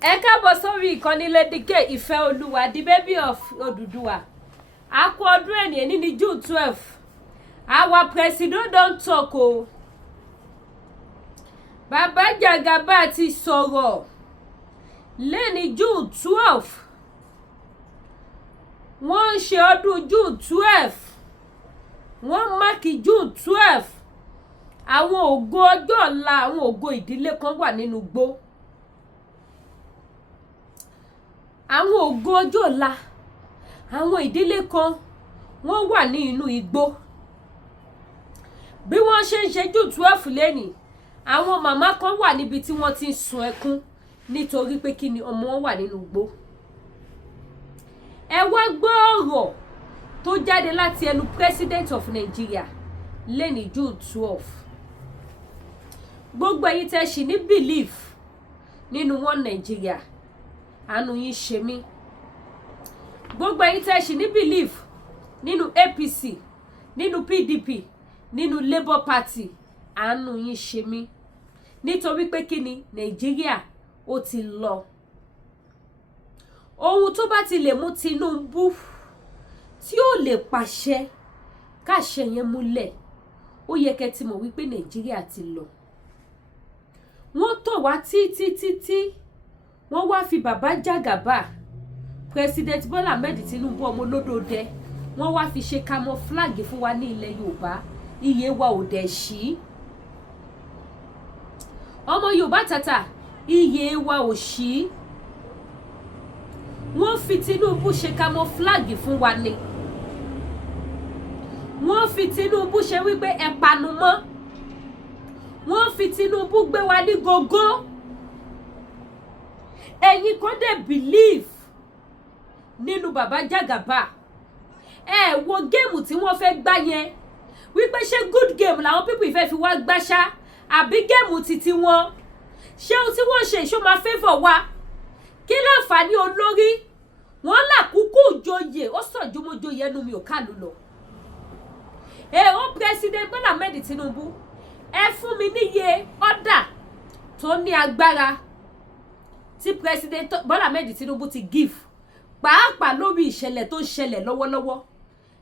Ẹ káàbọ̀ sórí ìkànnì Lady K Ìfẹ́ Olúwa the baby of Odùduwà. A kú ọdún ẹni ní June 12. Our president don talk o. Bàbá Jagaba ti sọ̀rọ̀ lẹ́ni June 12. Wọ́n ń ṣe ọdún June 12. Wọ́n máàkì June 12. Àwọn ògo ọjọ́ ọ̀la, àwọn ògo ìdílé kan wà nínú igbó. Àwọn ògo ọjọ́ ọ̀la, àwọn ìdílé kan wọ́n wà ní inú igbó. Bí wọ́n ṣe ń ṣe June 12 lẹ́nìí, àwọn màmá kan wà níbi tí wọ́n ti ń sun ẹkún nítorí pé kí ni ọmọ wọn wà nínú igbó. Ẹ wá gbọ́ ọ̀rọ̀ tó jáde láti ẹnu President of Nigeria lẹ́nìí June 12. Gbogbo ẹ̀yin tẹ́ ṣì ní belief nínú one Nigeria, àánú yín ṣe mí. Gbogbo ẹ̀yin tẹ́ ṣì ní belief nínú APC, nínú PDP, nínú Labour Party, àánú yín ṣe mí. Nítorí pé kí ni Nàìjíríà ó ti lọ. Ohun tó bá ti lè mú Tinubu tí ó lè pàṣẹ káṣẹ yẹn múlẹ̀, ó yẹ kẹ́ ti mọ̀ wípé Nàìjíríà ti lọ. Wọ́n tọ̀ wá títí wọ́n wá fi bàbá Jagaba, President Bola Ahmed Tinubu ọmọ olódòdẹ, wọ́n wá fi ṣe camouflage fún wa ní ilẹ̀ Yorùbá. Iye wa ò dẹ̀ ṣí. Ọmọ Yorùbá tata, iye wa ò ṣí. Wọ́n fi Tinubu ṣe camouflage fún wa ni. Wọ́n fi Tinubu ṣe wípé ẹ panu mọ́. Wọ́n fi Tinubu gbé wa ní gógó. Ẹ̀yin kò dé believe nínú bàbá Jagaba. Ẹ wo géèmù tí wọ́n fẹ́ gbá yẹn wípé ṣé good game làwọn people ìfẹ́ fi wá gbáṣá àbí géèmù títí wọn. Ṣé ohun tí wọ́n ṣe ìṣó máa favor wa? Kí láǹfààní olórí? Wọ́n là kúkú joyè, ó sọ̀jú mo joyè ẹnu mi ò kálù lọ. Ó President Bola Ahmed Tinubu, ẹ fún mi níye order tó ní agbára tí President Bola Ahmed Tinubu ti give, pàápàá lórí ìṣẹ̀lẹ̀ tó ń ṣẹlẹ̀ lọ́wọ́lọ́wọ́.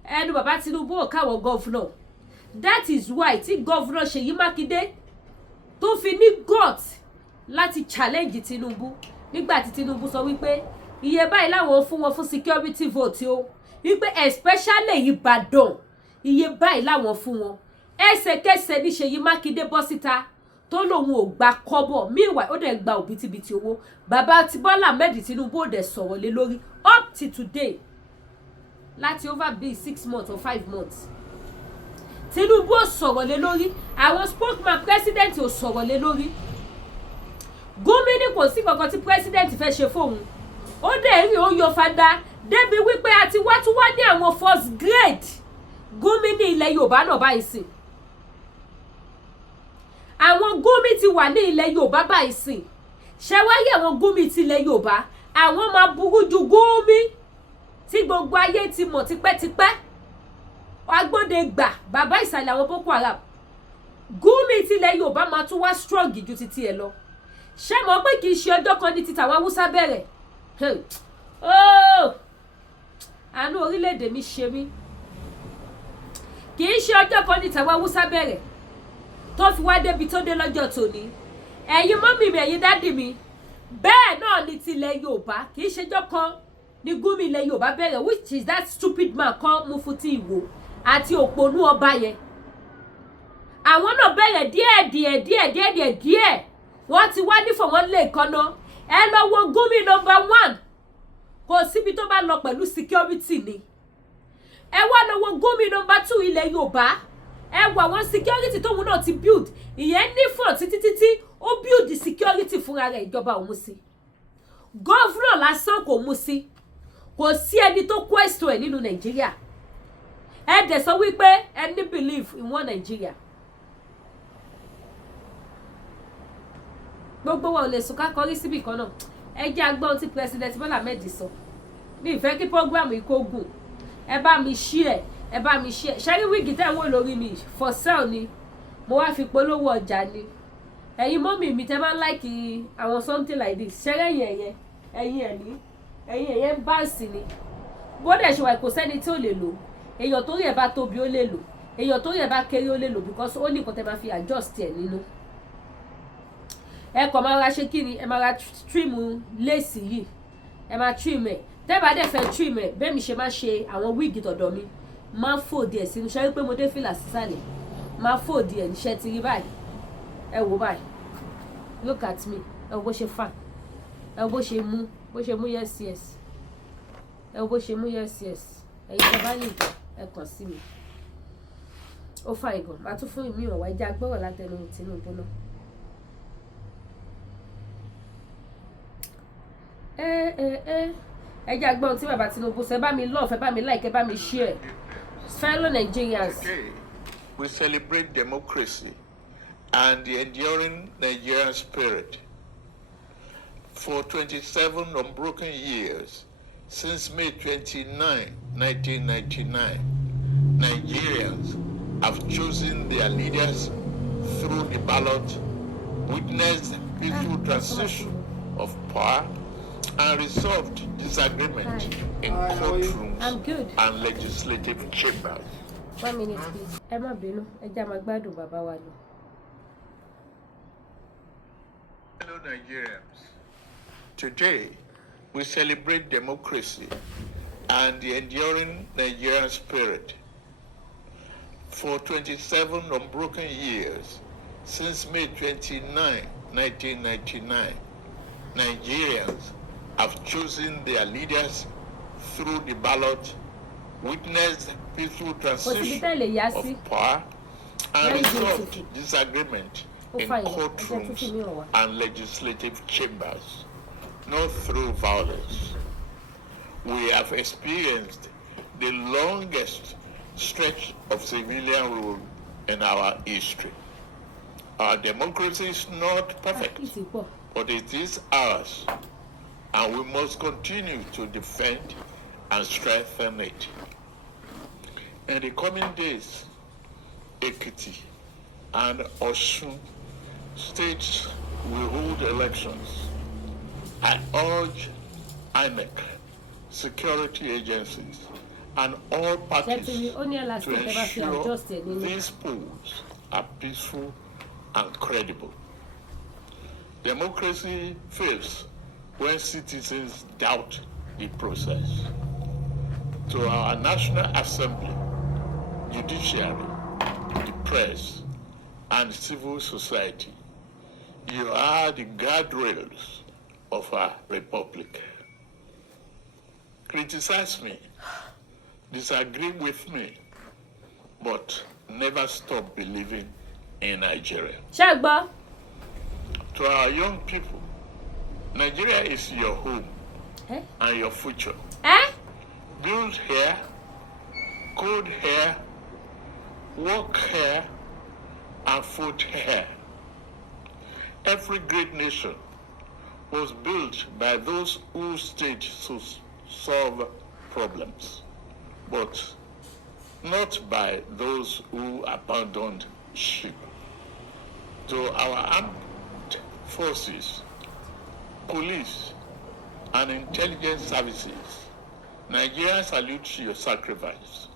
Ẹnu bàbá Tinubu ò káwọ́ governor. That is why tí governor Ṣèyí Mákindé tó fi ní guts láti challenge Tinubu nígbà tí Tinubu sọ wípé iye báyìí láwọn fún wọn fún security vote o, wípé especially Ìbàdàn iye báyìí láwọn fún wọn. Ẹsẹ̀kẹsẹ̀ ní Ṣèyí Mákindé bọ́ síta tó lòun ò gba kọ́bọ̀, meanwhile ó dẹ̀ gba òbítíbitì owó. Bàbá ti Bola Ahmed Tinubu ò dẹ̀ sọ̀rọ̀ lé lórí up to today, láti over be 6 months or 5 months. Tinubu ò sọ̀rọ̀ lé lórí, àwọn spokesman president ò sọ̀rọ̀ lé lórí. Gómìnà kò sí kankan tí president fẹ́ ṣe fóun. Ó dẹ̀ rí ó yọ fada débi wípé a ti wá tún wá ní àwọn first grade gómìnà ilẹ̀ Yorùbá náà báyìí sìn. Àwọn gómìnà ti wà ní ilẹ̀ Yorùbá báyìí sìn. Ṣé wá yẹ àwọn gómìnà ti ilẹ̀ Yorùbá, àwọn máa burú ju gómìnà tí gbogbo ayé ti mọ̀ tipẹ́tipẹ́. Agbódegbà bàbá ìsàlẹ̀ àwọn Boko Haram. Gómìnà ti ilẹ̀ Yorùbá máa tún wá strong ju titi ẹ̀ lọ. Ṣé mọ̀ pé kì í ṣe ọjọ́ kan ní ti tàwọn Haúsá bẹ̀rẹ̀? Àánú orílẹ̀-èdè mi ṣe mí. Kì í ṣe ọjọ́ kan ní tàwọn Haúsá bẹ̀rẹ̀ tó fi wá débi tó dé lọ́jọ́ tòní. Ẹ̀yin mọ́mì mi, ẹ̀yin dádì mi, bẹ́ẹ̀ náà ni ti ilẹ̀ Yorùbá. Kì í ṣe ọjọ́ kan ní gómìnà ilẹ̀ Yorùbá bẹ̀rẹ̀, which is that stupid man kan Mufti Ìwò àti òpònú ọba yẹn. Àwọn náà bẹ̀rẹ̀ díẹ̀. Wọ́n ti wá nífọ̀ wọn lè kọ́nà. Ẹ lọ wo gómìnà number 1. Kò síbi tó bá lọ pẹ̀lú security ni. Ẹ wá lọ wo gómìnà number 2 ilẹ̀ Yorùbá. Ẹ wo àwọn security tóun náà ti build. Ìyẹn nífọ̀ títí ó build the security fúnra rẹ̀, ìjọba ò mú sí. Governor lásán kò mú sí. Kò sí ẹni tó question ẹ̀ nínú Nàìjíríà. Ẹ dẹ̀ sọ wípé ẹni believe in one Nigeria. Gbogbo wa ò lè sùn ká kọrí síbì kan náà. Ẹ jẹ́ agbọ́n tí President Bola Ahmed sọ. Mi ìfẹ́ kí program yìí kó gùn. Ẹ bá mi share, ẹ bá mi share. Ṣé rí wíìgì tẹ́ ń wò lórí mi for sale ni? Mo wá fi polówó ọjà ni. ẹ̀yin mọ́mì mi tẹ́ bá ń like àwọn something like this ṣẹ́rẹ́ ẹ̀yin ẹ̀yẹ ń báǹsì ni bóde ṣe wà kò sẹ́ni tí ó lè lò èèyàn tó rí ẹ̀ bá tóbi ó lè lò èèyàn tó rí ẹ̀ bá kéré ó lè lò because ó ní nǹkan tẹ́ máa fi adjust ẹ̀ nínú ẹ kàn máa ra ṣe kí ni ẹ máa ra trim lace yìí ẹ máa trim ẹ̀ tẹ́ bá dẹ̀ fẹ́ trim ẹ̀ bẹ́ẹ̀ mi ṣe máa ṣe àwọn wíìgì tọ̀dọ̀ mi máa fold ẹ̀ sínú ṣe wípé mo dé fìlà sísàlẹ̀ máa fold ẹ̀ níṣẹ́ ti rí báyìí ẹ wò báyìí look at me ẹ wò bó ṣe fà ẹ wò bó ṣe mú yes ẹ wò bó ṣe mú yes ẹ̀yin tẹ́ bá lè jọ ẹ kàn sí mi ó fà ìgàn máa tún fún ìmíràn wá ẹja gbọ́rọ̀ látẹnu Tinubu náà. ẹja gbọ́n tí bàbá Tinubu ṣe bá mi love ẹ bá mi like ẹ bá mi share fellow Nigerians. Today, we celebrate democracy and the enduring Nigerian spirit. For 27 unbroken years, since May 29, 1999, Nigerians have chosen their leaders through the ballot, witnessed peaceful transition of power, and resolved disagreement in courtrooms and legislative chambers. 1 minute, please. Ẹ má bínú, ẹ jẹ́ máa gbádùn bàbá wa lọ. Hello, Nigerians. Today, we celebrate democracy and the enduring Nigerian spirit. For 27 unbroken years, since May 29, 1999, Nigerians have chosen their leaders through the ballot, witnessed peaceful transition of power, and resolved disagreement in courtrooms and legislative chambers, not through violence. We have experienced the longest stretch of civilian rule in our history. Our democracy is not perfect, but it is ours, and we must continue to defend and strengthen it. In the coming days, Ekiti and Osun states will hold elections. I urge INEC, security agencies, and all parties to ensure these polls are peaceful and credible. Democracy fails when citizens doubt the process. To our National Assembly, judiciary, the press, and civil society, you are the guardrails of our republic. Criticize me, disagree with me, but never stop believing in Nigeria. Shagba. To our young people, Nigeria is your home and your future. Build here, code here, work here, and vote here. Every great nation was built by those who stayed to solve problems, but not by those who abandoned ship. To our armed forces, police, and intelligence services, Nigeria salutes your sacrifice.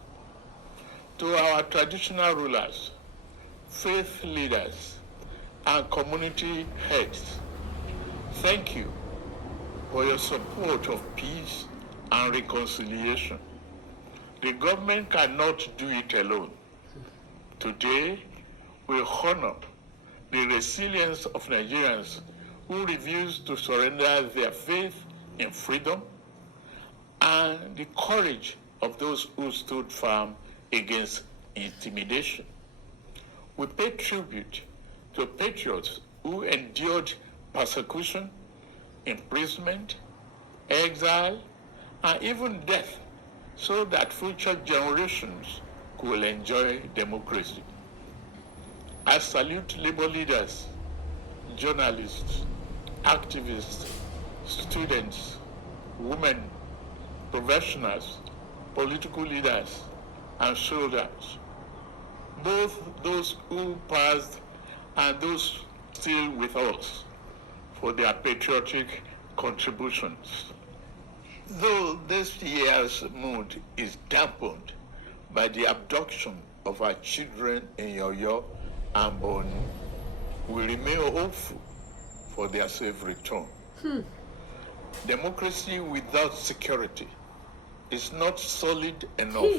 To our traditional rulers, faith leaders, and community heads, thank you for your support of peace and reconciliation. The government cannot do it alone. Today, we honor the resilience of Nigerians who refuse to surrender their faith in freedom and the courage of those who stood firm against intimidation. We pay tribute to patriots who endured persecution, imprisonment, exile, and even death so that future generations could enjoy democracy. I salute labor leaders, journalists, activists, students, women, professionals, political leaders, and soldiers, both those who passed and those still with us for their patriotic contributions. Though this year's mood is dampened by the abduction of our children in Yoyo and Boni, we remain hopeful for their safe return. Democracy without security is not solid enough.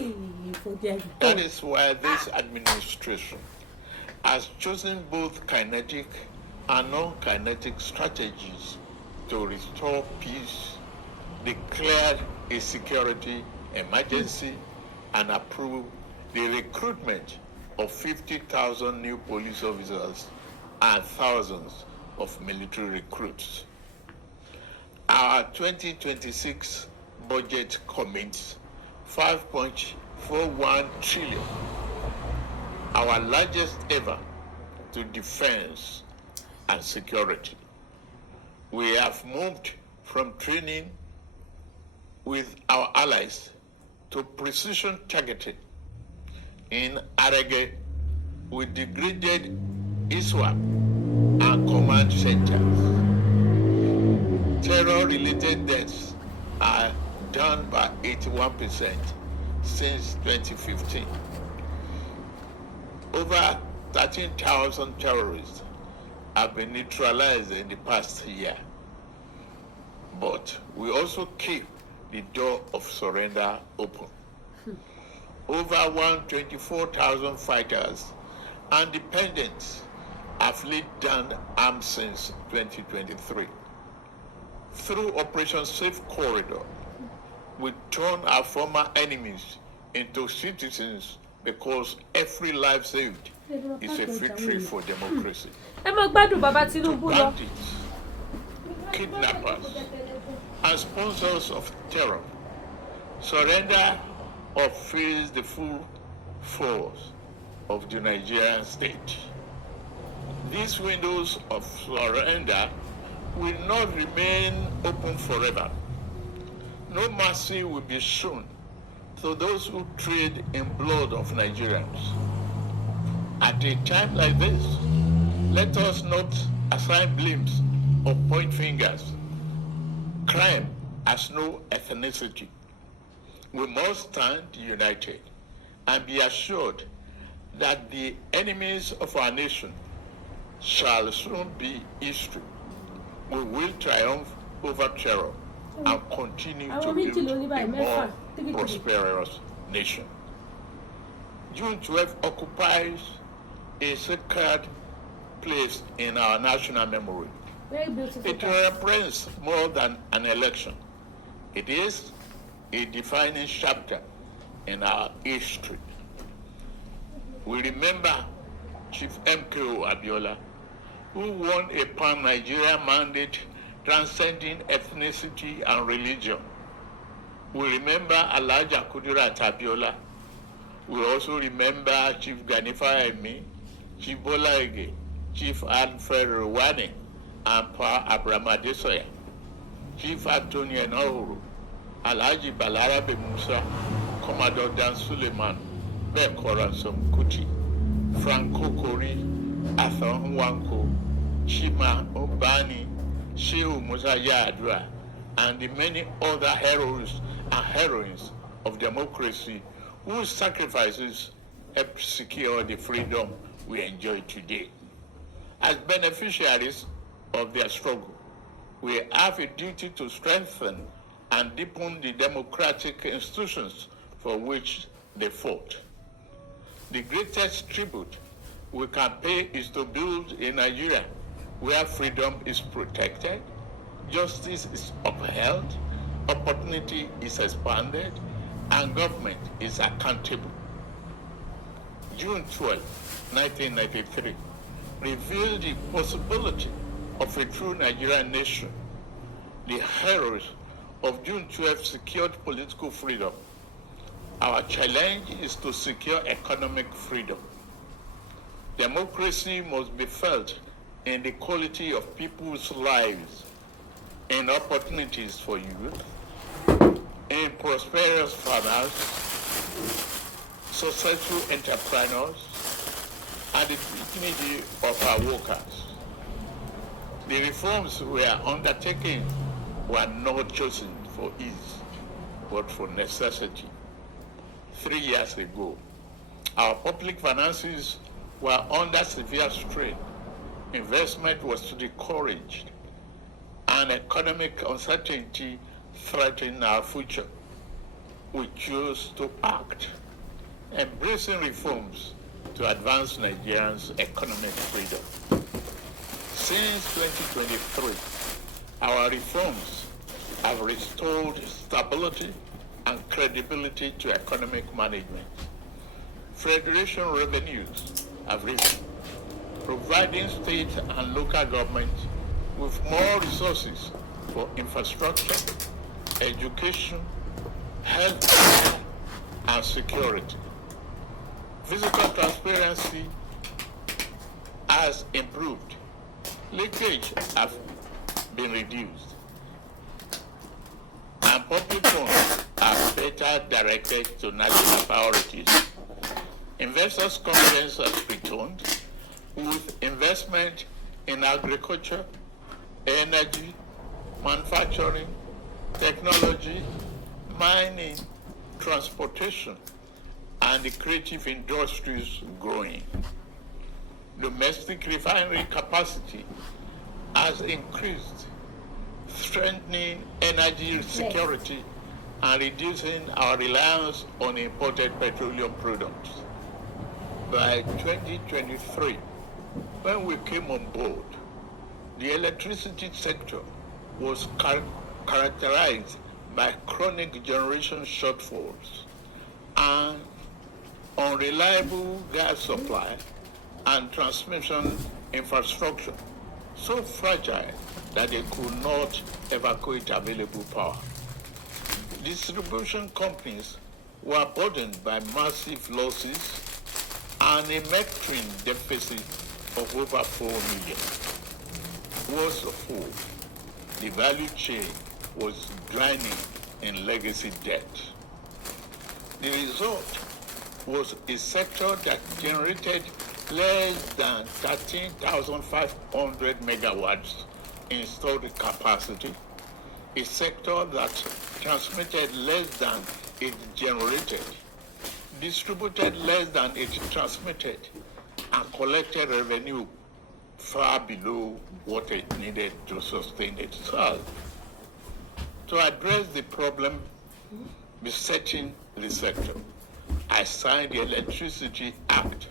That is why this administration has chosen both kinetic and non-kinetic strategies to restore peace, declared a security emergency, and approved the recruitment of 50,000 new police officers and thousands of military recruits. Our 2026 budget commits 5.41 trillion, our largest ever, to defense and security. We have moved from training with our allies to precision targeting. In Arege, we degraded ISWAP and command centers. Terror-related deaths are down by 81% since 2015. Over 13,000 terrorists have been neutralized in the past year. But we also keep the door of surrender open. Over 124,000 fighters and dependents have laid down arms since 2023. Through Operation Safe Corridor, we turn our former enemies into citizens because every life saved is a victory for democracy. Bandits, kidnappers, and sponsors of terror surrender or face the full force of the Nigerian state. These windows of surrender will not remain open forever. No mercy will be shown to those who trade in blood of Nigerians. At a time like this, let us not assign blames or point fingers. Crime has no ethnicity. We must stand united and be assured that the enemies of our nation shall soon be history. We will triumph over terror and continue to build a more prosperous nation. June 12 occupies a sacred place in our national memory. It represents more than an election. It is a defining chapter in our history. We remember Chief MKO Abiola, who won a pan-Nigerian mandate transcending ethnicity and religion. We remember Alhaja Kudirat Abiola. We also remember Chief Ganifa Emi, Chief Bola Ige, Chief Alfred Rwani, and Pa Abraham Adesoya, Chief Anthony Enahoro, Alhaji Balarabe Musa, Commodore Dan Suleiman, Bekoransom Kuti, Franco Kori, Arthur Nwanko, Chima Obani, Shehu Musa Yadra, and the many other heroes and heroines of democracy whose sacrifices helped secure the freedom we enjoy today. As beneficiaries of their struggle, we have a duty to strengthen and deepen the democratic institutions for which they fought. The greatest tribute we can pay is to build a Nigeria where freedom is protected, justice is upheld, opportunity is expanded, and government is accountable. June 12, 1993, revealed the possibility of a true Nigerian nation. The heroes of June 12 secured political freedom. Our challenge is to secure economic freedom. Democracy must be felt in the quality of people's lives, in opportunities for youth, in prosperous farmers, successful entrepreneurs, and the dignity of our workers. The reforms we are undertaking were not chosen for ease, but for necessity. 3 years ago, our public finances were under severe strain. Investment was discouraged, and economic uncertainty threatened our future. We chose to act, embracing reforms to advance Nigerians' economic freedom. Since 2023, our reforms have restored stability and credibility to economic management. Federation revenues have risen, providing state and local governments with more resources for infrastructure, education, health, and security. Fiscal transparency has improved. Leakage has been reduced, and public funds are better directed to national priorities. Investors' confidence has returned with investment in agriculture, energy, manufacturing, technology, mining, transportation, and the creative industries growing. Domestic refinery capacity has increased, strengthening energy security and reducing our reliance on imported petroleum products. By 2023, when we came on board, the electricity sector was characterized by chronic generation shortfalls and unreliable gas supply and transmission infrastructure, so fragile that they could not evacuate available power. Distribution companies were burdened by massive losses and a metering deficit of over 4 million. Worst of all, the value chain was drowning in legacy debt. The result was a sector that generated less than 13,500 megawatts installed capacity, a sector that transmitted less than it generated, distributed less than it transmitted, and collected revenue far below what it needed to sustain itself. To address the problem besetting the sector, I signed the Electricity Act,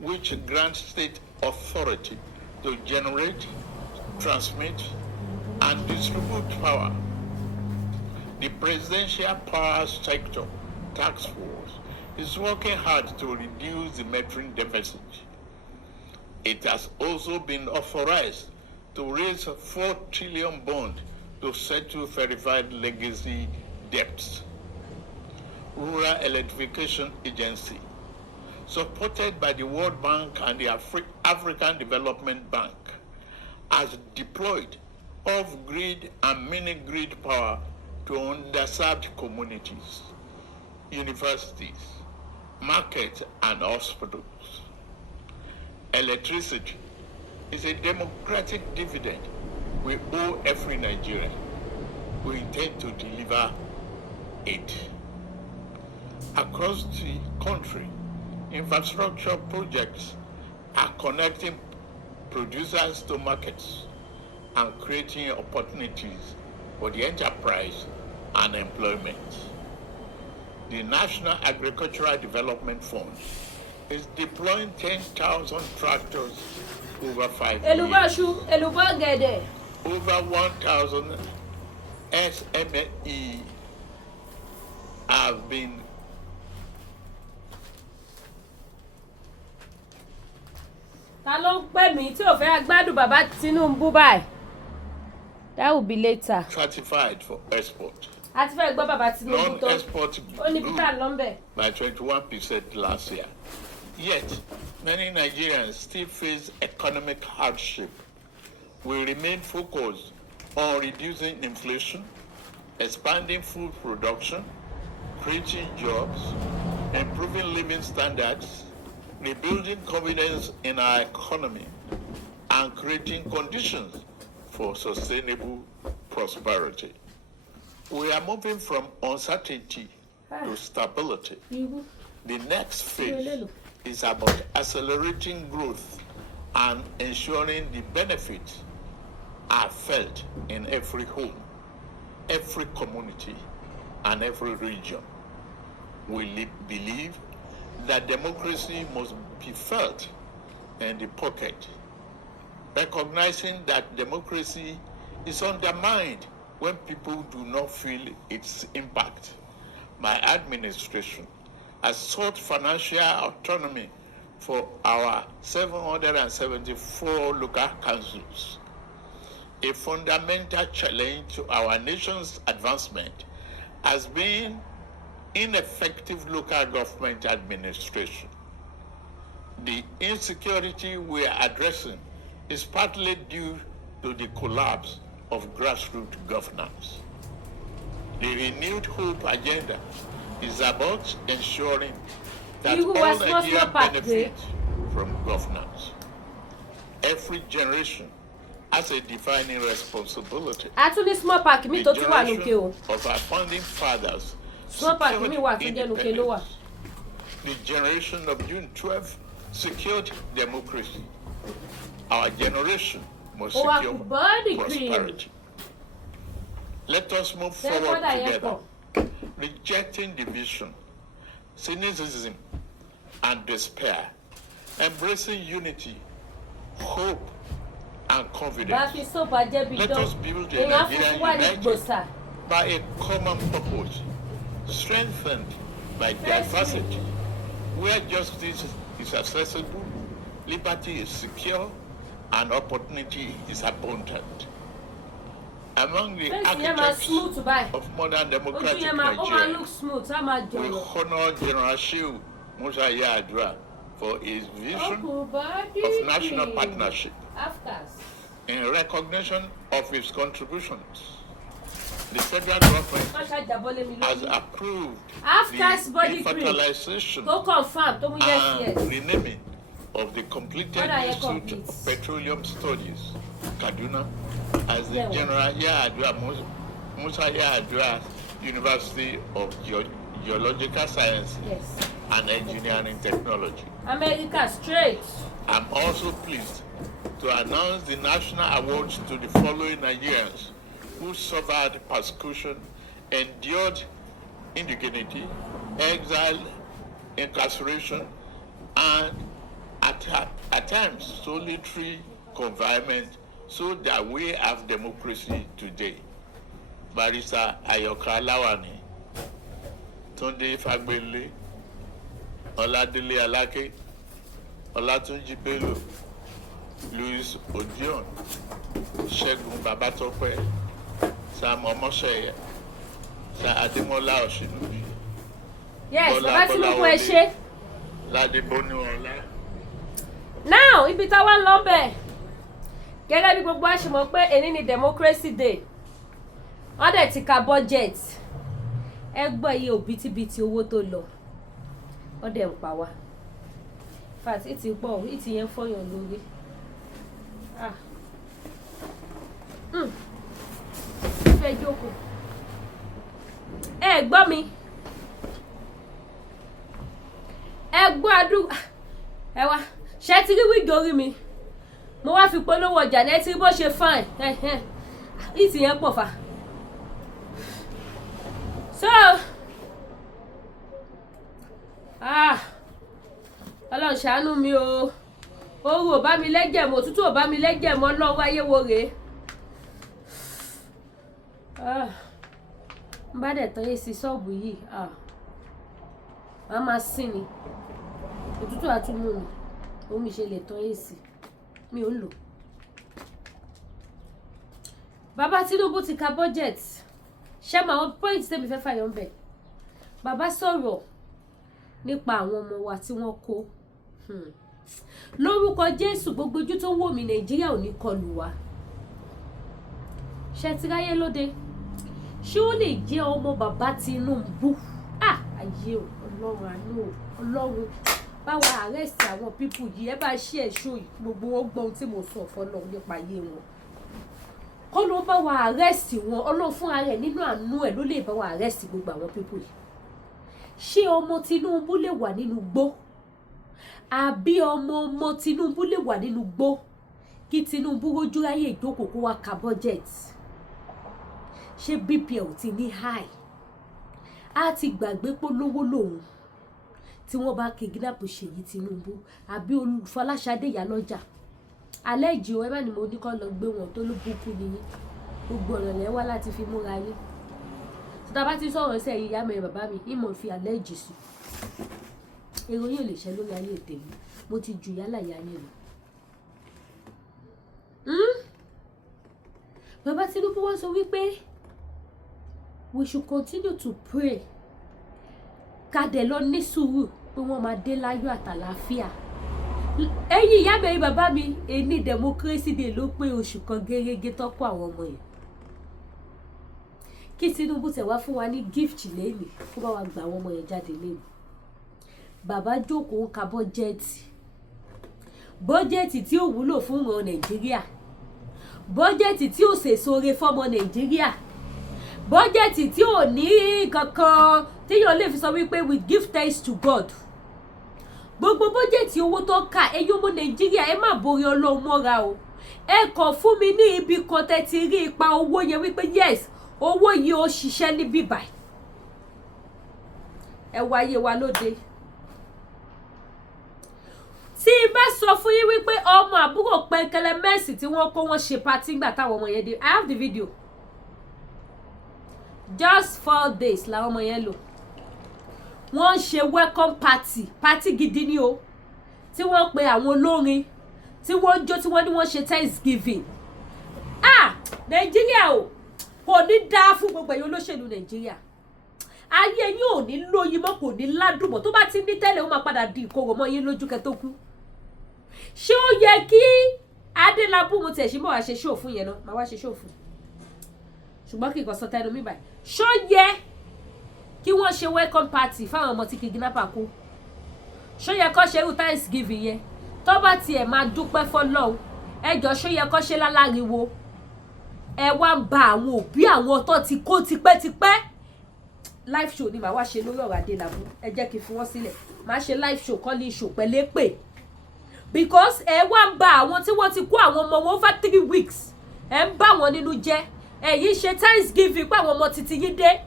which grants state authority to generate, transmit, and distribute power. The Presidential Power Sector Task Force is working hard to reduce the metering deficit. It has also been authorized to raise 4 trillion bond to settle verified legacy debts. Rural Electrification Agency, supported by the World Bank and the African Development Bank, has deployed off-grid and mini-grid power to underserved communities, universities, markets, and hospitals. Electricity is a democratic dividend we owe every Nigerian. We intend to deliver it. Across the country, infrastructure projects are connecting producers to markets and creating opportunities for the enterprise and employment. The National Agricultural Development Fund is deploying 10,000 tractors over 5 years. Over 1,000 SME have been ta ló ń pè mí tí ò fẹ́ gbádùn bàbá Tinubu báyìí? That will be later. certified for export. A ti fẹ́ gbọ́ bàbá Tinubu tó. Non-export Ó ní Peter Lombe. by 21% last year. Yet, many Nigerians still face economic hardship. We remain focused on reducing inflation, expanding food production, creating jobs, improving living standards, rebuilding confidence in our economy, and creating conditions for sustainable prosperity. We are moving from uncertainty to stability. The next phase is about accelerating growth and ensuring the benefits are felt in every home, every community, and every region. We believe that democracy must be felt in the pocket, recognizing that democracy is undermined when people do not feel its impact. My administration has sought financial autonomy for our 774 local councils, a fundamental challenge to our nation's advancement has been ineffective local government administration. The insecurity we are addressing is partly due to the collapse of grassroots governance. The renewed hope agenda is about ensuring that all Nigerians benefit from governance. Every generation has a defining responsibility. Actually, small pack me to ti wa loke o. Of our founding fathers. Small pack me wa tun je loke lo wa. The generation of June 12 secured democracy. Our generation must secure prosperity. Let us move forward together, rejecting division, cynicism, and despair, embracing unity, hope, and confidence. Let us build a Nigeria united by a common purpose, strengthened by diversity, where justice is accessible, liberty is secure, and opportunity is abundant. Among the architects of modern democratic Nigeria, we honor General Shehu Musa Yar'Adua for his vision of national partnership. In recognition of his contributions, the federal government has approved the fertilization and renaming of the completed Institute of Petroleum Studies, Kaduna, as the General Musa Yar'Adua University of Geological Sciences and Engineering Technology. America straight. I'm also pleased to announce the national awards to the following Nigerians who suffered persecution, endured indignity, exile, incarceration, and at times solitary confinement, so that we have democracy today. Barrister Ayoka Lawani, Tunde Fagbele, Oladele Alake, Olatunji Bello, Louis Odion, Segun Babatope, Sam Omosheye, Sir Ademola Oshinubi. Yes, Baba Tinubu ẹ ṣé. Ladebonu Ola. Now, ibi tá wá lọ bẹ̀. Gẹ́gẹ́ bí gbogbo a ṣe mọ̀ pé èní ni Democracy Day. Wọ́n dẹ̀ ti ka budget. Ẹ gbọ́ iye òbítíbitì owó tó lọ. Wọ́n dẹ̀ ń pa wá. In fact, ìtì pọ̀, ìtì yẹn fọ́yàn lórí. Fẹ́ jókòó. Ẹ gbọ́ mi. Ẹ gbọ́ àdúgbò. Ẹ wá. Ṣé ti rí wíìgì orí mi? Mo wá fi polówó ọjà ní ẹtí bó ṣe fine. Ìtì yẹn pọ̀ fà. So, Ọlọ́run ṣàánú mi o. Oru ò bá mi lẹ́jẹ̀ mọ́, òtútù ò bá mi lẹ́jẹ̀ mọ́, Ọlọ́run wáyé wo rèé. N bá dẹ̀ tán èsì ṣọ́ọ̀bù yìí. Màá máa sín ni. Òtútù àtúmù mi. Òun mi ṣe lè tán èsì. Mi ò lò. Bàbá Tinubu ti ka budget. Ṣé mà àwọn point tẹ́mi fẹ́ fàyọ̀ ń bẹ̀? Bàbá sọ̀rọ̀ nípa àwọn ọmọ wa tí wọ́n kó. Lórúkọ Jésù, gbogbo ojú tó wò mí Nàìjíríà ò ní kọlù wa. Ṣé ti ráyé lóde? Ṣé ó lè jẹ́ ọmọ bàbá Tinubu? Ayé o, Ọlọ́run àánú o, Ọlọ́run báwa arrest àwọn people yìí, ẹ bá ṣe ẹ̀ṣọ́ yìí, gbogbo wọn gbọ́ ohun tí mo sọ fọ́lọ́ nípa ayé wọn. kọ́ ló bá wa arrest wọn Ọlọ́run fúnra rẹ̀ nínú àánú ẹ̀ ló lè bá wa arrest gbogbo àwọn people yìí. Ṣé ọmọ Tinubu lè wà nínú igbó àbí ọmọ Tinubu lè wà nínú igbó kí Tinubu rójú ráyè ìjókòó kó wá ka budget? Ṣé BPL ti ní high? A ti gbàgbé pé lówó lòun tí wọ́n bá kidnap Ṣèyí Tinubu àbí Fọláṣadé Ìyálọ́jà alẹ́ ìjì o ẹ má ní mo ní kọ́ lọ gbé wọn tó ló búkú nìyí gbogbo ọ̀rọ̀ lẹ́ wá láti fi múra yín tí ta bá ti sọ̀rọ̀ sí ẹ̀yìn ìyá mi bàbá mi ìmọ̀ fi alẹ́ ìjì sí èrò yóò lè ṣe lórí ayé tèmi mo ti ju yálà ìyá yín lọ. Bàbá Tinubu wọ́n sọ wípé we should continue to pray ká dẹ̀ lọ ní sùúrù pé wọ́n máa dé láyọ̀ àtàlàáfíà. Ẹ̀yin ìyá mi bàbá mi ẹni democracy day ló pé oṣù kan gẹ́gẹ́ tọ́kọ àwọn ọmọ yẹn kí Tinubu tẹ̀ wá fún wa ní gift lẹ́nu kó bá wa gba àwọn ọmọ yẹn jáde lẹ́nu. Bàbá jókòó ka bọ́jẹ́ẹ̀tì tí ò wúlò fún ọmọ Nàìjíríà, bọ́jẹ́ẹ̀tì tí ò sèsoore fọ́mọ Nàìjíríà, bọ́jẹ́ẹ̀tì tí ò ní kankan tí yóò lè fi sọ wípé we give thanks to God. Gbogbo bọ́jẹ́ẹ̀tì owó tó kà ẹ̀yin ọmọ Nàìjíríà ẹ má borí Ọlọ́run mọ́ra o. Ẹ kàn fún mi ní ibi kan tẹ́ ti rí ipa owó yẹn wípé yes owó yìí ó ṣiṣẹ́ ní bíbà. Ẹ wáyé wa lóde. Tí bá sọ fún yín wípé ọmọ àbúrò pẹ̀kẹlẹ mẹ́sì tí wọ́n kó wọn ṣe party ńgbà táwọn ọmọ yẹn dé. I have the video. Just 4 days làwọn ọmọ yẹn lò. Wọ́n ṣe welcome party gidi ni o. Tí wọ́n pe àwọn olórin, tí wọ́n jó tí wọ́n ní wọ́n ṣe Thanksgiving. Nàìjíríà o kò ní dáa fún gbogbo ẹ̀yin olóṣèlú Nàìjíríà. Ayé yín ò ní lóyin mọ́ kò ní ládùn mọ́ tó bá ti ní tẹ́lẹ̀ ó máa padà di ìkorò mọ́ yín lójú kẹ́ tó kú. Ṣé ó yẹ kí Adélabú mo tẹ̀ ṣe mọ́ wá ṣe ṣó fún yẹn náà máa wá ṣe ṣó fún ṣùgbọ́n kì í kàn sọ tẹnu mi báyìí. Ṣó yẹ kí wọ́n ṣe welcome party fáwọn ọmọ tí kidnapper kú? Ṣó yẹ kó ṣe irú Thanksgiving yẹn tó bá tiẹ̀ máa dúpẹ́ fọ́lọ́run ẹjọ́ ṣó yẹ kó ṣe láláriwo? Ẹ wá ń ba àwọn òbí àwọn tó ti kó tipẹ́tipẹ́. Live show ni màá wá ṣe lórí ọ̀rọ̀ Adélabú ẹ jẹ́ kí n fi wọ́n sílẹ̀ màá ṣe live show kọ́ ní show pẹ̀lẹ́pẹ̀ because ẹ wá ń ba àwọn tí wọ́n ti kó àwọn ọmọ wọn over 3 weeks ẹ ń bá wọn nínú jẹ́ ẹ̀yin ṣe Thanksgiving pé àwọn ọmọ titi yín dé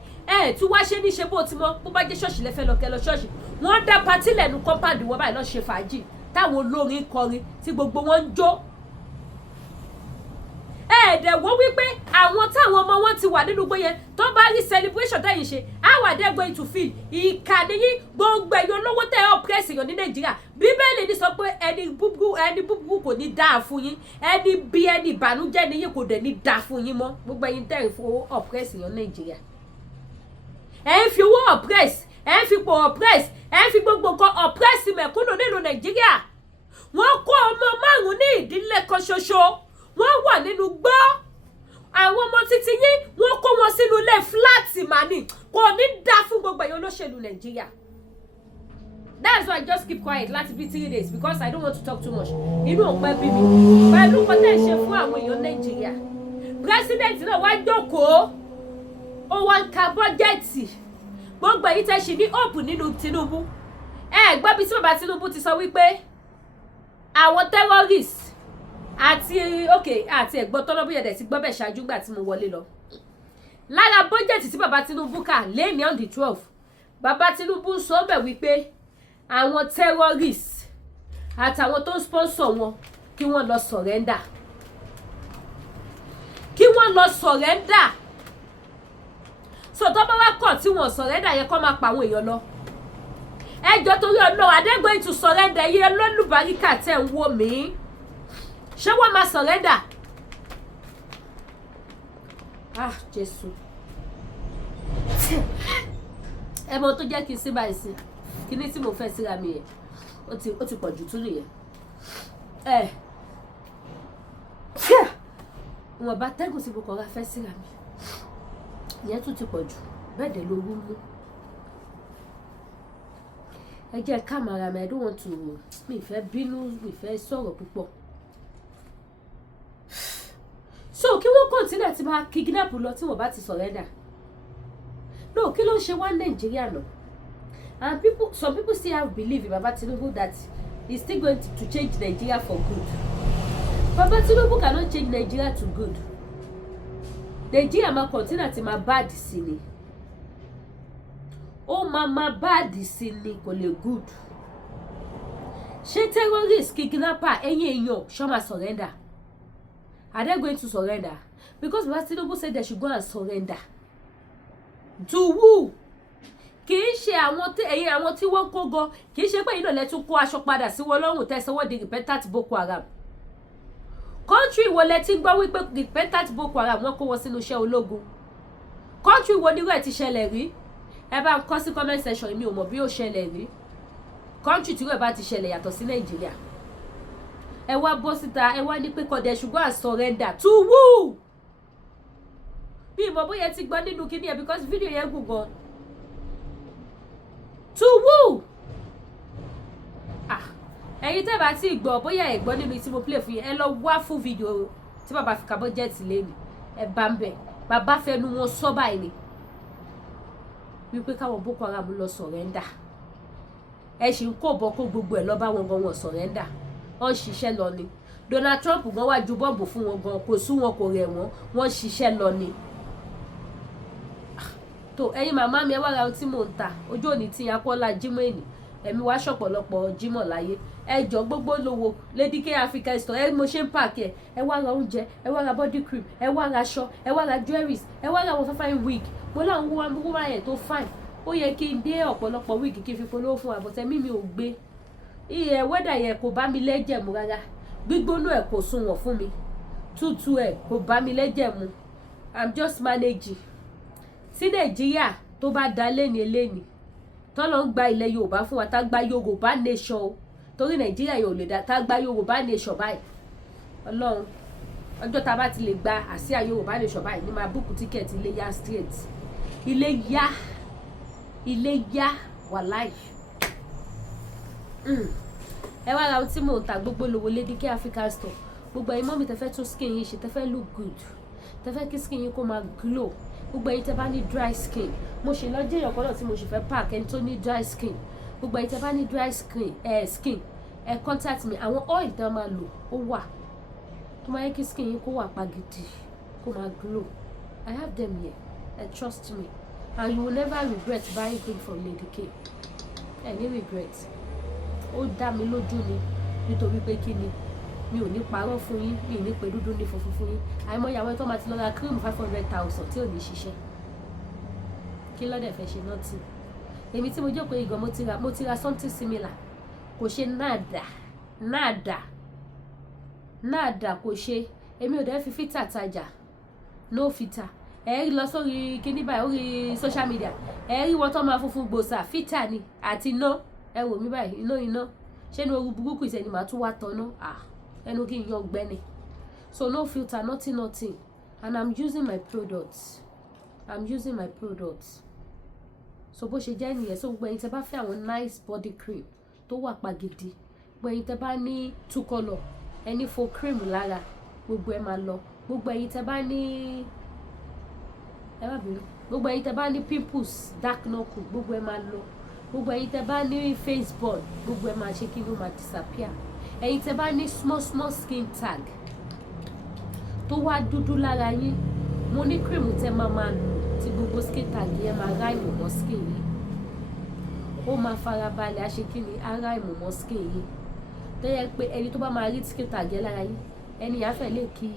tún wá ṣe ní ṣe bó ti mọ bó bá jẹ́ ṣọ́ọ̀ṣì lẹ́fẹ́ lọ kẹ́ lọ ṣọ́ọ̀ṣì wọ́n dá patí lẹ́nu compound wọn báyìí lọ ṣe fàájì táwọn olórin kọrin tí gbogbo wọn ń jó. Ẹ̀ẹ́dẹ̀ wọ́n wípé àwọn táwọn ọmọ wọn ti wà nínú gbé yẹn tó bá rí celebration tẹ́yìn ṣe how are they going to feel? Ìkànnì yín gbogbo ẹ̀yọ́ lówó tẹ́ ọ́ pírẹ́sì yàn ní Nàìjíríà Bíbélì ní sọ pé ẹni búburú kò ní dáa fún yín ẹni bí ẹni ìbànújẹ́ ni yín kò dẹ̀ ní dáa fún yín mọ́ gbogbo ẹ̀yin tẹ́ ẹ̀ fowó ọ́ pírẹ́sì yàn Nàìjíríà. Ẹ̀ ń fi owó ọ́ pírẹ́sì ẹ̀ ń fi pò ọ́ pírẹ́sì ẹ̀ ń fi gbogbo nǹkan ọ́ pírẹ́sì mẹ̀kúnnù nínú Nàìjíríà. Wọ́n kó ọmọ 5 ní ìdílé kan ṣoṣo wọ́n wà nínú gbọ́ àwọn ọmọ títí yín wọ́n kó wọn sínú ilé fúláàtì màní kò ní dá fún gbogbo ẹ̀yin olóṣèlú Nàìjíríà. That's why I just keep quiet láti bí 3 days because I don't want to talk too much. Inú ọ̀pẹ bí mi pẹ̀lú kọ́tẹ́ ṣe fún àwọn èèyàn Nàìjíríà. President náà wá jókòó ó wá ń ka bọ́jẹ́ẹ̀tì gbogbo èyí tẹ́ ṣe ní hope nínú Tinubu. Gbọ́ bí tí bàbá Tinubu ti sọ wípé àwọn terrorists àti ẹ̀gbọ́n tọ́lọ́bù yẹ̀dẹ̀ ti gbọ́ bẹ̀ ṣáájú gbà tí mo wọlé lọ. Lára bọ́jẹ̀tì tí bàbá Tinubu kà lẹ́ni on the 12 bàbá Tinubu sọ bẹ̀ wípé àwọn terrorists àtàwọn tó ń sponsor wọn kí wọ́n lọ surrender. Kí wọ́n lọ surrender. So tó bá wá kọ̀ tí wọ́n surrender yẹn kó máa pa àwọn èèyàn lọ. Ẹjọ́ torí Ọlọ́run are they going to surrender yẹn lólùbáríkà tẹ̀ ń wò mí? Ṣé wọ́n máa surrender? Jésù. Ẹ mọ tó jẹ́ kí n sí báyìí sí. Kí ni tí mo fẹ́ síra mi yẹn? Ó ti pọ̀ jù tún nìyẹn. Wọ́n bá tẹ́gùn sí mo kọ́ra fẹ́ síra mi. Ìyẹn tún ti pọ̀ jù. Bẹ́ẹ̀ dẹ̀ ló wú mú. Ẹ jẹ́ kámẹ́rà mi, I don't want to mi fẹ́ bínú, mi fẹ́ sọ̀rọ̀ púpọ̀. So kí wọ́n continue ti máa kidnap lọ tí wọ́n bá ti surrender. No, kí ló ń ṣe wá Nàìjíríà náà? And some people still have belief in Baba Tinubu that he's still going to change Nigeria for good. Baba Tinubu cannot change Nigeria to good. Nigeria máa continue àti máa bad sí ni. Ó máa bad sí ni, kò lè good. Ṣé terrorist, kidnapper, ẹ̀yin èèyàn ṣó máa surrender? Are they going to surrender? Because Baba Tinubu said they should go and surrender. To who? Kì í ṣe àwọn tí wọ́n kó gan, kì í ṣe pé ìnáà lẹ́tún kó aṣọ padà sí wọn lọ́rùn tẹ́sánwó di repentant Boko Haram. Country wo lẹ ti gbọ́ wípé repentant Boko Haram wọ́n kó wọn sínú iṣẹ́ ológun? Country wo nírú ẹ̀ ti ṣẹlẹ̀ rí? Ẹ bá ń kọ sí comment section, mi ò mọ̀ bí ó ṣẹlẹ̀ rí. Country tí wọ́n bá ti ṣẹlẹ̀ yàtọ̀ sí Nàìjíríà. Ẹ wá bọ́ síta, ẹ wá ní pé kọ́dẹ̀ ṣùgbọ́n à surrender to who? Bí ìmọ̀ bóyá ti gbọ́ nínú kíní ẹ̀ because video yẹn gùn gan. To who? Ẹ̀yin tẹ́ bá ti gbọ́ bóyá ẹ gbọ́ nínú tí mo play fún yín, ẹ lọ wá fún video tí bàbá fi kàbọ̀ jẹ́ẹ̀tì lẹ́nu. Ẹ bá ń bẹ̀. Bàbá fẹnu wọn sọ báyìí ni. Wípé káwọn Boko Haram lọ surrender. Ẹ ṣì ń kó bọ́ kó gbogbo ẹ̀ lọ bá wọn gan wọn surrender. Wọ́n ṣiṣẹ́ lọ ni. Donald Trump gan wá ju bọ́ọ̀bù fún wọn gan, kò sú wọn kò rẹ̀ wọ́n ṣiṣẹ́ lọ ni. Tó ẹ̀yin màmá mi ẹ wá ra ohun tí mò ń ta. Ojú òní tí akọ́lá Jímọ̀ ènì. Ẹ̀mí wá ṣọ̀pọ̀lọpọ̀ Jímọ̀ láyé. Ẹ jọ gbogbo lówó Lady K Africa store, ẹ mo ṣe ń pààkì ẹ wá ra oúnjẹ, ẹ wá ra body cream, ẹ wá ra aṣọ, ẹ wá ra jewelries, ẹ wá ra àwọn fine wig. Mo láwọn wúwa yẹn tó fine. Ó yẹ kí n dé ọ̀pọ̀lọpọ̀ wig kí n fi polówó fún àbọ̀tẹ́ mímí ò gbé. Iye wẹ́dà yẹn kò bá mi lẹ́jẹ̀ mu rárá. Gbígbóná ẹ̀ kò sunwọ̀n fún mi. Tútù ẹ̀ kò bá mi lẹ́jẹ̀ mu. I'm just managing. Sí Nàìjíríà tó bá da léni tọ́lọ́ ń gba ilẹ̀ Yorùbá fún wa, tá gba Yorùbá nation o. Torí Nàìjíríà yóò lè dá, tá gba Yorùbá nation báyìí. Ọlọ́run, ọjọ́ tá bá ti lè gba àsíá Yorùbá nation báyìí ní máa búùkù tíkẹ́ẹ̀tì Iléyá straight. Iléyá wàláì. Ẹ wá ra ohun tí mò ń ta gbogbo lówó Lady K Africa store. Gbogbo ẹ̀yin mọ́mì tẹ́ fẹ́ tún skin yín ṣe, tẹ́ fẹ́ look good, tẹ́ fẹ́ kí skin yín kó máa glow. Gbogbo ẹ̀yin tẹ́ bá ní dry skin, mo ṣe lọ jẹ́ èèyàn kan náà tí mo ṣe fẹ́ pack ẹni tó ní dry skin. Gbogbo ẹ̀yin tẹ́ bá ní dry skin, ẹ contact me. Àwọn oil tẹ́ máa lò ó wà tó máa yẹ kí skin yín kó wà pagidi, kó máa glow. I have them here. Trust me, and you will never regret buying cream from Lady K. Any regret. Ó dá mi lójú ni nítorí pé kí ni mi ò ní parọ́ fún yín, mi ò ní pé dúdú ní funfun fún yín. Àìmọye àwọn tó máa ti lọ ra cream 500,000 tí ò ní ṣiṣẹ́. Kí ló dẹ̀ fẹ́ ṣe nọ́ọ̀tì? Èmi tí mo jókòó ìgàn mo ti ra something similar. Kò ṣe nada kò ṣe. Èmi ò dẹ̀ fi filter tajà. No filter. Ẹ rí lọ sórí kíní báyìí orí social media. Ẹ rí wọn tó máa funfun gbòòsà filter ni àti iná. Ẹ wò mí báyìí iná. Ṣé ní oru burúkú ìṣẹ́ni màá tún wá tọ́nà? Ẹnu kí n yọ gbẹ́ni. So no filter, nothing. And I'm using my products. So bó ṣe jẹ́ nìyẹn. So gbogbo ẹ̀yin tẹ́ bá fẹ́ àwọn nice body cream tó wà pagidi. Gbogbo ẹ̀yin tẹ́ bá ní 2 color, ẹni fo cream lára, gbogbo ẹ máa lọ. Gbogbo ẹ̀yin tẹ́ bá ní gbogbo ẹ̀yin tẹ́ bá ní pimples, dark knuckle, gbogbo ẹ máa lọ. Gbogbo ẹ̀yin tẹ́ bá ní face burn, gbogbo ẹ máa ṣe kí ló máa disappear. Ẹ̀yin tẹ́ bá ní small skin tag tó wá dúdú lára yín, mo ní cream tẹ́ máa lò tí gbogbo skin tag yẹn máa ráìmù mọ́ skin yín. Ó máa farabalẹ̀ àṣẹ kí ni ráìmù mọ́ skin yín. Tó yẹ pé ẹni tó bá máa rí skin tag yẹn lára yín, ẹni yẹn á fẹ́ lè kí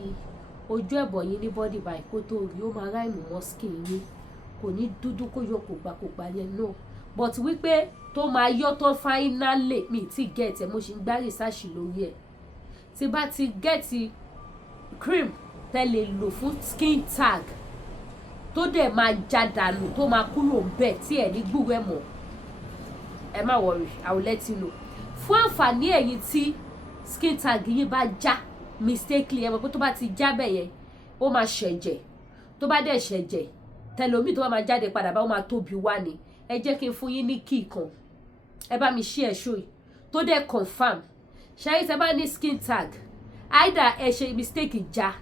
ojú ẹ̀bọ̀ yín ní body by kó tó rí, ó máa ráìmù mọ́ skin yín. Kò ní dúdú kó yọ kògbà yẹn no. But wípé tó máa yọ tán finally mi ti get ẹ, mo ṣì ń gbá research lórí ẹ̀. Tí bá ti get cream tẹ́ lè lò fún skin tag tó dẹ̀ máa já dànù, tó máa kúrò bẹ́ẹ̀ tí ẹ̀ ní gbúrò ẹ̀ mọ́, ẹ má worry, I will let you know. Fún àǹfààní ẹ̀yin tí skin tag yín bá já mistakenly, ẹ mọ̀ pé tó bá ti já bẹ́ẹ̀ yẹn ó máa ṣẹ̀jẹ̀. Tó bá dẹ̀ ṣẹ̀jẹ̀ tẹlomi tó bá máa jáde padà bá ó máa tóbi wá ni. Ẹ jẹ́ kí n fún yín ní key kan. Ẹ bá mi share show yìí tó dẹ̀ confirm. Ṣé tẹ́ bá ní skin tag either ẹ ṣe mistake já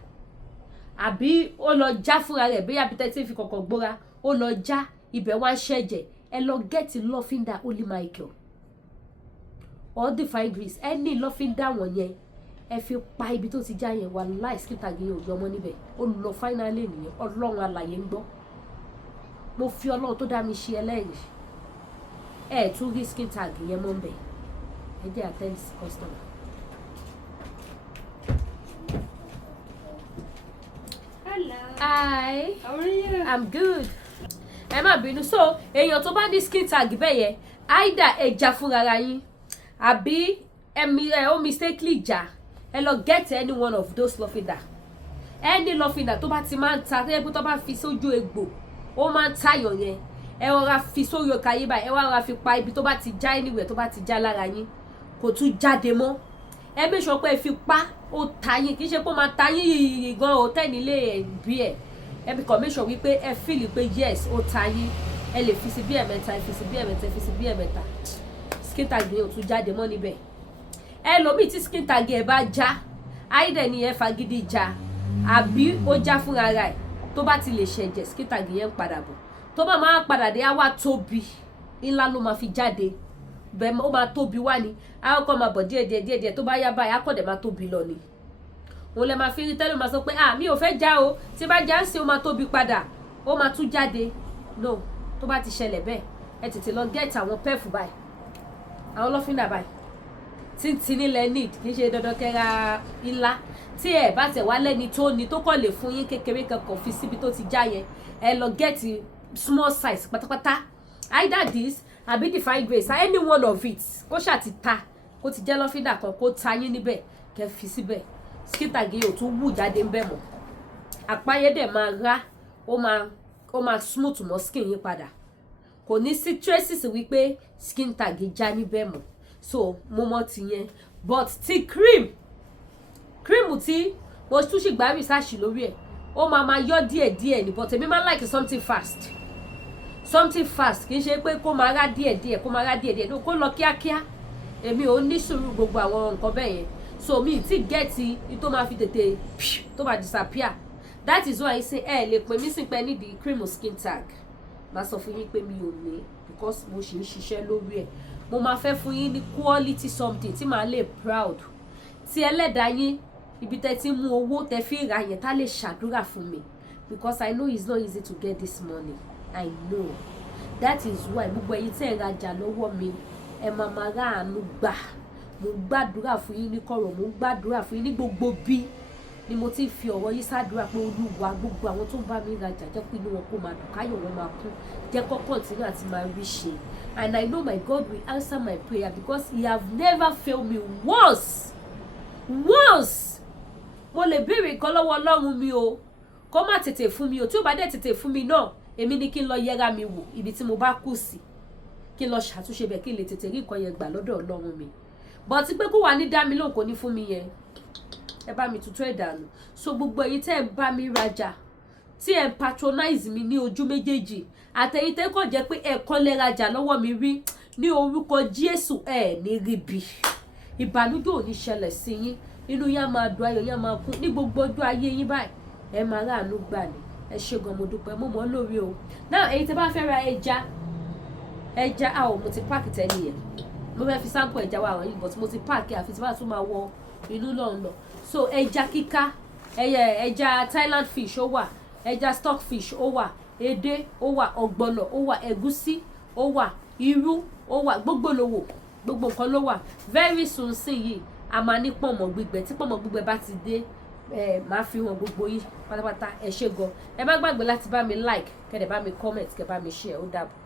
àbí ó lọ já fúnra rẹ̀ bí abitẹ́tí fi kọ̀kọ̀ gbóra ó lọ já ibẹ̀ wá ń ṣẹ̀jẹ̀ ẹ lọ gẹ́ẹ̀tì lọ́fíńdà Holy Michael or Divine Grace ẹ ní lọ́fíńdà wọ̀nyẹn ẹ fi pa ibi tó ti já yẹn wà láì skin tag yẹn ò yọ ọmọ níbẹ̀ ó lọ finally nìyẹn Ọlọ́run alààyè ń gbọ́ mo fi Ọlọ́run tó dá mi ṣe ẹlẹ́rìí ẹ tún rí skin tag yẹn mọ́ bẹ̀ ẹ jẹ́ attend customer. Hello. Hi. How are you? I'm good. Ẹ má bínú so èèyàn tó bá ní skin tag bẹ́ẹ̀ yẹn either ẹ já fúnra yín àbí ó mistakenly já ẹ lọ get any one of those lọ́fíńdà any lọ́fíńdà tó bá ti máa ń ta tó yẹ pé tó bá fi sójú egbò ó máa ń tàyàn yẹn ẹ rọra fi sórí ọkà yín báyìí ẹ wá rọra fi pa ibi tó bá ti já anywhere tó bá ti já lára yín kò tún jáde mọ́ ẹ make sure pé ẹ fi pa ó ta yín kì í ṣe pé ó máa ta yín yìí gan hòtẹ́ẹ̀lì ilé bí ẹ bí kàn make sure wípé ẹ feel pé yes ó ta yín ẹ lè fi sí bí ẹ̀mẹ́ta ẹ fi sí bí ẹ̀mẹ́ta ẹ fi sí bí ẹ̀mẹ́ta skin tag yẹn ò tún jáde mọ́ níbẹ̀ ẹlòmíì tí skin tag ẹ bá já àìdẹ̀ ni ẹ fagídí já àbí ó já fúnra rẹ̀ tó bá ti lè ṣẹ̀jẹ̀ skin tag yẹn ń padà bọ̀ tó bá máa padà dé á wá tóbi ńlá ló máa fi jáde bẹ́ẹ̀ ó máa tóbi wá ni àkọ́kọ́ máa bọ̀ díẹ̀ tó bá yá báyìí akọ́dẹ̀ máa tóbi lọ ni òun lè máa fi rí tẹ́lẹ̀ máa sọ pé mi ò fẹ́ já o tí bá já ń ṣe ó máa tóbi padà ó máa tún jáde no tó bá ti ṣẹlẹ̀ bẹ́ẹ̀ ẹ tètè lọ get àwọn pẹ́ẹ̀fù báyìí àwọn lọ́fíńdà báyìí tí nílẹ̀ need kì í ṣe dandan kẹ́ra ńlá tí ẹ bá tẹ̀ wá lẹ́ni tó ní tó kọ̀ lè fún yín kékeré kankan fi síbi tó ti já yẹn ẹ lọ get small size pátápátá either this àbí Divine Grace any one of it kó ṣáà ti ta kó ti jẹ́ lọ́fíńdà kan kó ta yín níbẹ̀ kẹ́ fi síbẹ̀ skin tag yìí ò tún wù jáde ń bẹ̀ mọ́ àpáyé dẹ̀ máa rá ó máa smooth mọ́ skin yín padà kò ní sí traces wípé skin tag já níbẹ̀ mọ́ so mo mọ̀ ti yẹn but ti cream tí mo tún ṣì gbá research lórí ẹ̀ ó máa yọ díẹ̀ ní but èmi máa like something fast kì í ṣe pé kó máa rá díẹ̀ kó máa rá díẹ̀ kó lọ kíákíá èmi ò ní sùúrù gbogbo àwọn nǹkan bẹ́ẹ̀ yẹn so mi ti gẹ́ẹ̀tì tó máa fi tètè tó máa disappear that is why I say lè pè mí sí pé nídìí cream skin tag máa sọ fún yín pé mi ò ní because mo ṣì ń ṣiṣẹ́ lórí ẹ̀ mo máa fẹ́ fún yín ní quality something tí màá lè proud tí ẹlẹ́dàá yín ibi tẹ́ ti mú owó tẹ́ fi ra yẹn tá lè ṣàdúrà fún mi because I know it's not easy to get this money I know that is why gbogbo ẹ̀yin tẹ́ ẹ rajà lọ́wọ́ mi ẹ máa ráàánú gbà mo gbàdúrà fún yín ní kọ̀rọ̀ mo gbàdúrà fún yín ní gbogbo bí ni mo ti fi ọ̀rọ̀ yín ṣàdúrà pé Olúwa gbogbo àwọn tó ń bá mi rajà jẹ́ pé inú wọn kó máa dùn káyọ̀ wọn máa kún jẹ́ kó continue àti máa rí ṣe and I know my God will answer my prayer because he have never failed me once mo lè béèrè nǹkan lọ́wọ́ Ọlọ́run mi o kó má tètè fún mi o tí ó bá dẹ̀ tètè fún mi náà èmi ní kí n lọ yẹra mi wò ibi tí mo bá kù sí kí n lọ ṣàtúnṣe bẹ́ẹ̀ kí n lè tètè rí nǹkan yẹn gbà lọ́dọ̀ Ọlọ́run mi but pé kó wà ní dá mi lóhùn kò ní fún mi yẹn ẹ bá mi tutù ẹ̀ dànù so gbogbo èyí tẹ́ ẹ bá mi rajà tí ẹ patronize mi ní ojú méjèèjì àtẹ̀yìn tẹ́ kò jẹ́ pé ẹ̀kan lẹ rajà lọ́wọ́ mi rí ní orúkọ Jésù ní ríbi ìbànújẹ́ ò ní ṣẹlẹ̀ sí yín inú yín á máa dùn ayọ̀ yín á máa kún ní gbogbo ọjọ́ ayé yín báyìí ẹ máa ráàánú gbà ní ẹ ṣé gan mo dúpẹ́ mo mọ̀ lórí o náà èyí tẹ́ bá fẹ́ ra ẹja mo ti páàkì tẹ́lẹ̀ yẹn mo fẹ́ fi sample ẹja wa àwọn yìí but mo ti páàkì àfi tí wọ́n tún máa wọ inú lọ́nà so ẹja kíká ẹja Thailand fish ó wà ẹja stock fish ó wà edé ó wà ọ̀gbọ̀nọ̀ ó wà ẹ̀gúsí ó wà irú ó wà gbogbo nǹkan ló wà very soon sí yìí a máa ní pọ̀nmọ́ gbígbẹ tí pọ̀nmọ́ gbígbẹ bá ti dé máa fi hàn gbogbo yín pátápátá ẹ ṣé gan ẹ má gbàgbé láti bá mi like kẹ́ dẹ̀ bá mi comment kẹ́ bá mi share ó dàbọ̀.